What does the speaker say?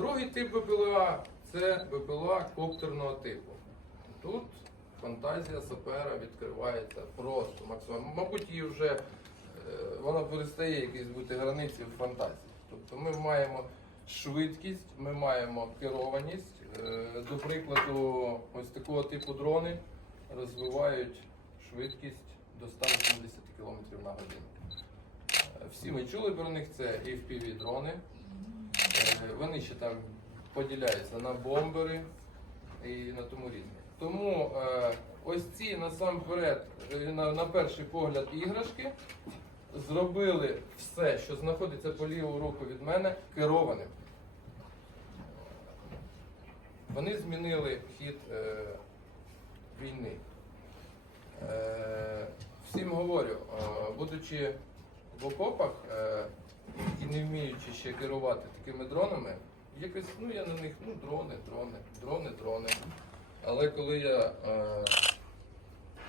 Другий тип БПЛА це БПЛА коптерного типу. Тут фантазія сапера відкривається просто максимально. Мабуть, її вже е, вона перестає якісь бути границі в фантазії. Тобто ми маємо швидкість, ми маємо керованість. Е, До прикладу, ось такого типу дрони розвивають швидкість до 180 км на годину. Е, Всі ми чули про них, це і FPV дрони. Вони ще там поділяються на бомбери і на тому різне. Тому е, ось ці насамперед, е, на, на перший погляд, іграшки зробили все, що знаходиться по ліву руку від мене, керованим. Вони змінили хід е, війни. Е, всім говорю, е, будучи в окопах е, не вміючи ще керувати такими дронами, якось, ну я на них, ну дрони, дрони, дрони, дрони. Але коли я е,